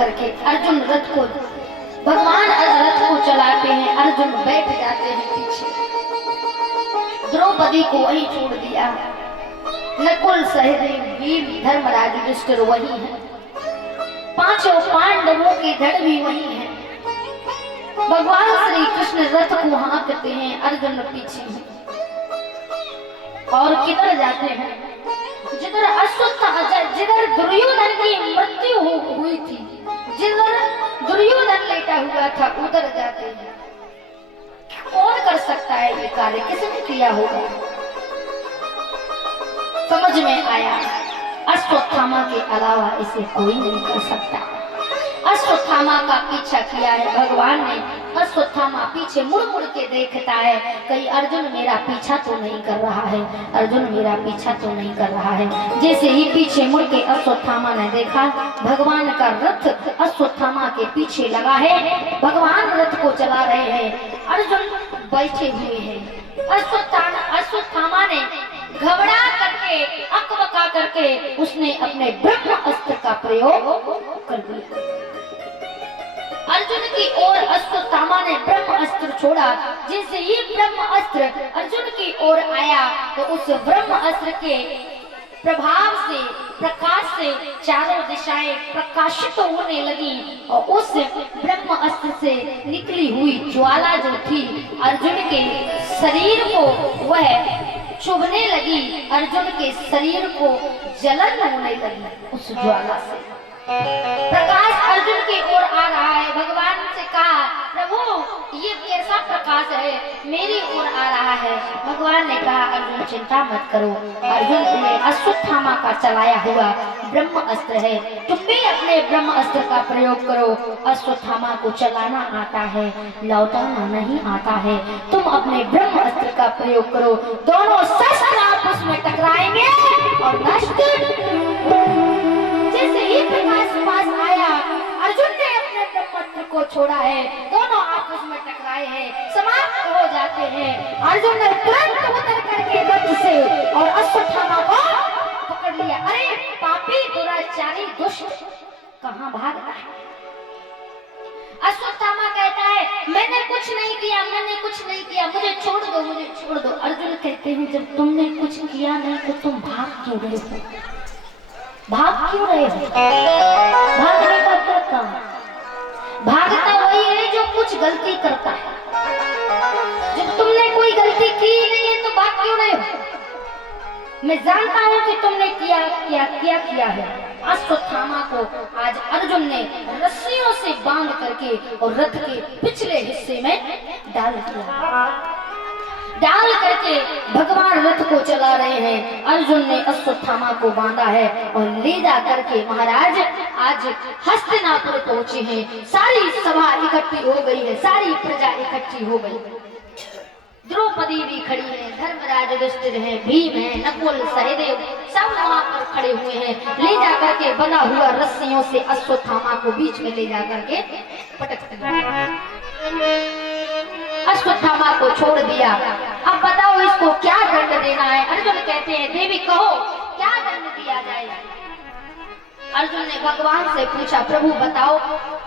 करके अर्जुन रथ को भगवान रथ को चलाते हैं, अर्जुन बैठ जाते हैं पीछे। द्रौपदी को वही छोड़ दिया। नकुल सहदेव वीर धर्मराज युधिष्ठिर वही है, पांचों पांडवों के धड़ भी वही है। भगवान श्री कृष्ण रथ को हाँकते हैं, अर्जुन पीछे है। और किधर जाते हैं? जिधर जिधर दुर्योधन की मृत्यु हुई थी, जिधर दुर्योधन लेटा हुआ था, उधर जाते हैं। कौन कर सकता है ये कार्य? किसने किया होगा? समझ में आया, अश्वत्थामा के अलावा इसे कोई नहीं कर सकता। अश्वत्थामा का पीछा किया है भगवान ने। अश्वत्थामा पीछे मुड़ मुड़ के देखता है, कहीं अर्जुन मेरा पीछा तो नहीं कर रहा है, अर्जुन मेरा पीछा तो नहीं कर रहा है। जैसे ही पीछे मुड़ के अश्वत्थामा ने देखा, भगवान का रथ अश्वत्थामा के पीछे लगा है, भगवान रथ को चला रहे हैं, अर्जुन बैठे हुए हैं। अश्वत्थामा ने घबरा करके, अकबका करके उसने अपने ब्रह्म अस्त्र का प्रयोग कर दिया। अर्जुन की ओर अश्वत्थामा ने ब्रह्म अस्त्र छोड़ा। जैसे ही ब्रह्म अस्त्र अर्जुन की ओर आया, तो उस ब्रह्म अस्त्र के प्रभाव से, प्रकाश से चारों दिशाएं प्रकाशित होने लगी और उस ब्रह्म अस्त्र से निकली हुई ज्वाला जो थी, अर्जुन के शरीर को वह चुभने लगी, अर्जुन के शरीर को जलन होने लगी उस ज्वाला से। प्रकाश अर्जुन की ओर आ रहा है। भगवान से कहा, प्रभु ये कैसा प्रकाश है, मेरी ओर आ रहा है। भगवान ने कहा, अर्जुन चिंता मत करो, अर्जुन तुम्हें अश्वत्थामा का चलाया हुआ ब्रह्म अस्त्र है, तुम भी अपने ब्रह्म अस्त्र का प्रयोग करो। अश्वत्थामा को चलाना आता है, लौटाना नहीं आता है। तुम अपने ब्रह्म अस्त्र का प्रयोग करो, दोनों शस्त्र आपस में टकराएंगे और नष्ट। जैसे ही प्रकाश पास आया, अर्जुन ने अपने ब्रह्मास्त्र को छोड़ा है, दोनों आपस में टकराए हैं, समाप्त हो जाते हैं। अर्जुन ने तुरंत उतर करके रथ से और अश्वत्थामा को पकड़ लिया। अरे पापी दुराचारी दुष्ट, कहाँ भागता है? अश्वत्थामा कहता है, मैंने कुछ नहीं किया, मैंने कुछ नहीं किया, मुझे छोड़ दो, मुझे छोड़ दो। अर्जुन कहते हैं, जब तुमने कुछ किया नहीं तो तुम भाग क्यों रहे हो? भाग क्यों रहे हो? भागने का क्या काम? भागता वही है जो कुछ गलती करता है। जब तुमने कोई गलती की नहीं है तो भाग क्यों रहे हो? मैं जानता हूं कि तुमने किया है। अश्वत्थामा को आज अर्जुन ने रस्सियों से बांध करके और रथ के पिछले हिस्से में डाल करके भगवान रथ को चला रहे हैं। अर्जुन ने अश्वत्थामा को बांधा है और ले जा करके महाराज आज हस्तिनापुर पहुंचे हैं। सारी सभा इकट्ठी हो गई है, सारी प्रजा इकट्ठी हो गई। द्रौपदी भी खड़ी है, धर्मराज युधिष्ठिर है, भीम है, नकुल सहदेव सब वहां पर खड़े हुए हैं। ले जा करके बना हुआ रस्सियों से अश्वत्थामा को बीच में ले जा करके पटक दिया। अश्वत्थामा को छोड़ दिया। अब बताओ इसको क्या दंड देना है? अर्जुन कहते हैं, देवी कहो क्या दंड दिया जाए? अर्जुन ने भगवान से पूछा, प्रभु बताओ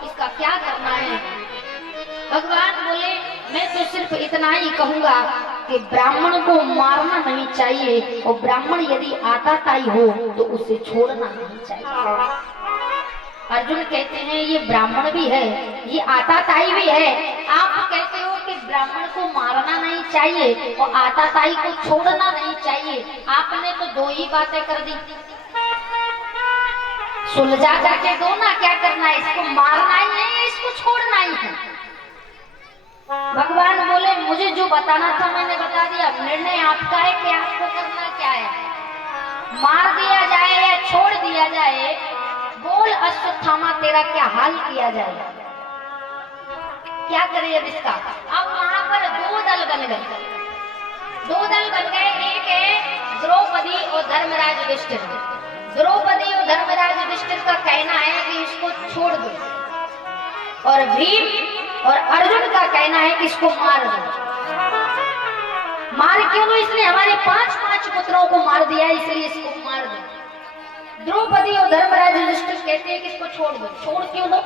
इसका क्या करना है? भगवान बोले, मैं तो सिर्फ इतना ही कहूंगा कि ब्राह्मण को मारना नहीं चाहिए और ब्राह्मण यदि आताताई हो तो उसे छोड़ना नहीं चाहिए। अर्जुन कहते हैं, ये ब्राह्मण भी है, ये आताताई भी है, आप कहते हो कि ब्राह्मण को मारना नहीं चाहिए और आताताई को छोड़ना नहीं चाहिए, आपने तो दो ही बातें कर दी। सुलझा करके दो ना, क्या करना है? इसको मारना ही है, इसको छोड़ना ही है। भगवान बोले, मुझे जो बताना था मैंने बता दिया, निर्णय आपका है कि आपको करना क्या है, मार दिया जाए या छोड़ दिया जाए। बोल अश्वत्थामा, तेरा क्या हाल किया जाए? क्या करे अब इसका? अब वहां पर दो दल बन गए। एक है द्रौपदी और धर्मराज युधिष्ठिर। द्रौपदी और धर्मराज युधिष्ठिर का कहना है कि इसको छोड़ दो, और भीम और अर्जुन का कहना है कि इसको मार दो। मार क्यों दो? इसने हमारे 5 पुत्रों को मार दिया, इसलिए इसको मार दो। द्रौपदी और धर्मराज युधिष्ठिर कहते हैं कि इसको छोड़ दो। छोड़ क्यों दो?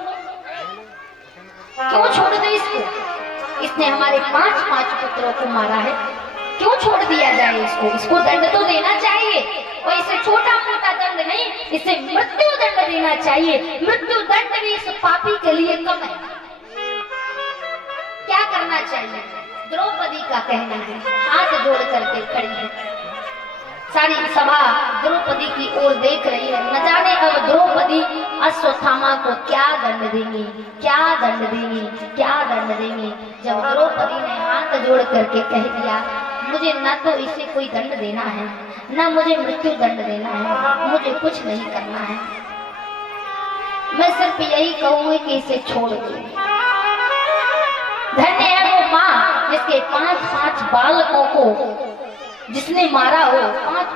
क्यों छोड़ दे इसको? इसने हमारे 5 पुत्रों को मारा है, क्यों छोड़ दिया जाए इसको? इसको दंड तो देना चाहिए, और इसे छोटा मोटा दंड नहीं, इसे मृत्यु दंड देना चाहिए। मृत्यु दंड भी इस पापी के लिए कम है। क्या करना चाहिए? द्रौपदी का कहना है, हाथ जोड़ करके खड़ी है। सारी सभा द्रौपदी की ओर देख रही है। न जाने अब द्रौपदी अश्वत्थामा को क्या दंड देंगी, क्या दंड देंगी, क्या दंड देंगी। जब द्रौपदी ने हाथ जोड़ करके कह दिया, मुझे न तो इसे कोई दंड देना है, न मुझे मृत्यु दंड देना है, मुझे कुछ नहीं करना है, मैं सिर्फ यही कहूंगी कि इसे छोड़ दो। धन्य है वो माँ जिसके 5 बालकों को जिसने मारा हो,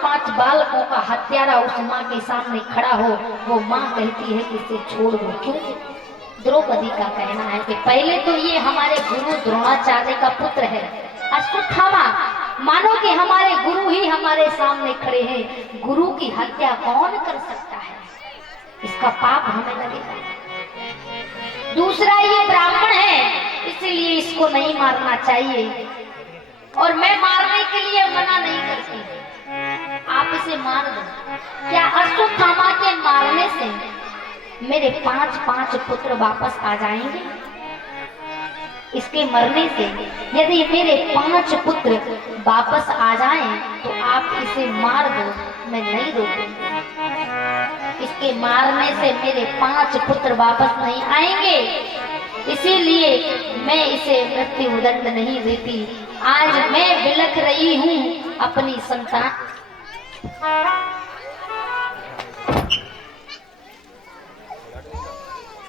5 बालकों का हत्यारा उस माँ के सामने खड़ा हो। वो माँ कहती है कि इसे छोड़ दो। क्यों? द्रौपदी का कहना है कि पहले तो ये हमारे गुरु द्रोणाचार्य का पुत्र है अश्वत्थामा। मानो कि हमारे गुरु ही हमारे सामने खड़े हैं। गुरु की हत्या कौन कर सकता है? इसका पाप हमें लगेगा। दूसरा, ये ब्राह्मण है, इसलिए इसको नहीं मारना चाहिए, और मैं मारने के लिए मना नहीं करती, आप इसे मार दो। क्या अश्वत्थामा के मारने से मेरे 5 पुत्र वापस आ जाएंगे? इसके मरने से यदि मेरे 5 पुत्र वापस आ जाएं, तो आप इसे मार दो, मैं नहीं रोकूंगी। इसके मारने से मेरे 5 पुत्र वापस नहीं आएंगे, इसीलिए मैं इसे मृत्यु दंड नहीं देती। आज मैं बिलख रही हूँ अपनी संतान